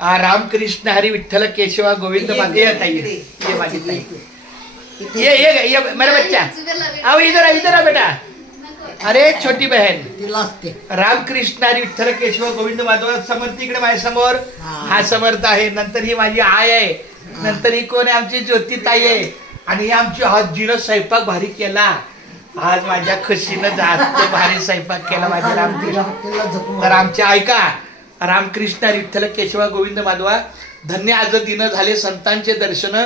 रामकृष्ण हरी विठ्ठल केशवा गोविंद माझे ताई ये माझी ताई ये मेरा बच्चा आओ इधर आ बेटा। अरे छोटी बहन रामकृष्ण हरी विठ्ठल केशव गोविंद माधव समर्थ इकडे माझ्या समोर हा समर्थ आहे। नंतर ही माझी आई आहे। नंतर ही कोण आहे आमची ज्योती ताई आहे। आणि ही आमची आज जिनं स्वयंपाक भारी केला। आज माझ्या खुशीनं जास्त भारी स्वयंपाक केला माझ्या रामकृष्ण। तर आमच्या ऐका रामकृष्ण हरी विठ्ठल केशव गोविंद माधवा धन्य आज दिन झाले संतांचे दर्शन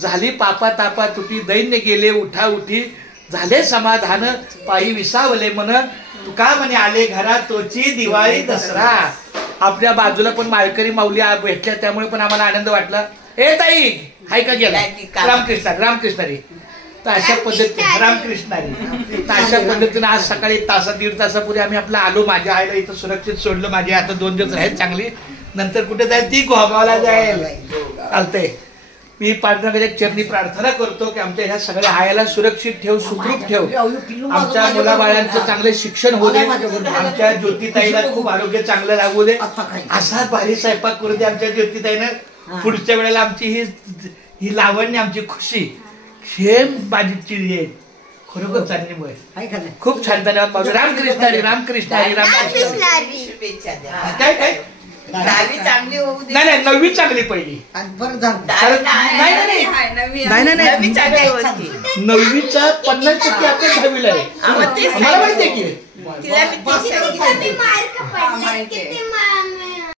झाली पापा तापा तुटी दैन्य गेले उठा उठी झाले समाधान पायी विसावले मन तुका म्हणे आले घरा तोची दिवाळी दसरा। आपल्या बाजूला पण माळकरी माऊली भेटल्या त्यामुळे पण आम्हाला आनंद वाटला। ए ताई हाय का गेला रामकृष्ण तर अशा पद्धतीने रामकृष्णारी तर अशा पद्धतीने आज सकाळी दीड तासापूर्वी आम्ही आपला आलो। माझ्या आईला इथं सुरक्षित सोडलं। माझी आता 2 दिवस राहील चांगली नंतर कुठे जाईल ती गोमाला जाईल चालतंय। मी पांडुरंगाच्या चरणी प्रार्थना करतो की आमच्या ह्या सगळ्या आयाला सुरक्षित ठेव सुखरूप ठेव। आमच्या मुलाबाळांचं चांगले शिक्षण होऊ दे। आमच्या ज्योतिताईला खूप आरोग्य चांगलं लागू दे। असा भारी स्वयंपाक करू दे आमच्या ज्योतिताईनं। पुढच्या वेळेला आमची ही लावण्य आमची खुशी सेम माझी चिडी आहे खरोखर चांगली खूप छान धन्यवाद। रामकृष्ण हरी रामकृष्ण हरी रामकृष्ण काय काय चांगली होऊ दे। नाही 9वी चांगली पहिली नाही 9वीचा 50% आपल्या 10वीला आहे। आम्हाला माहिती आहे की